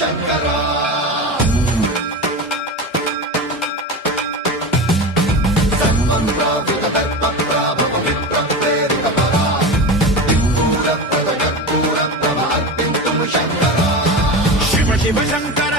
శంకరా సర్వం ప్రావృత దర్ప ప్రాభవ విప్ర ప్రేరిత పరా విప్పూర ప్రద కర్పూర ప్రభ అర్పింతుము శంకరా శివ శివ శంకర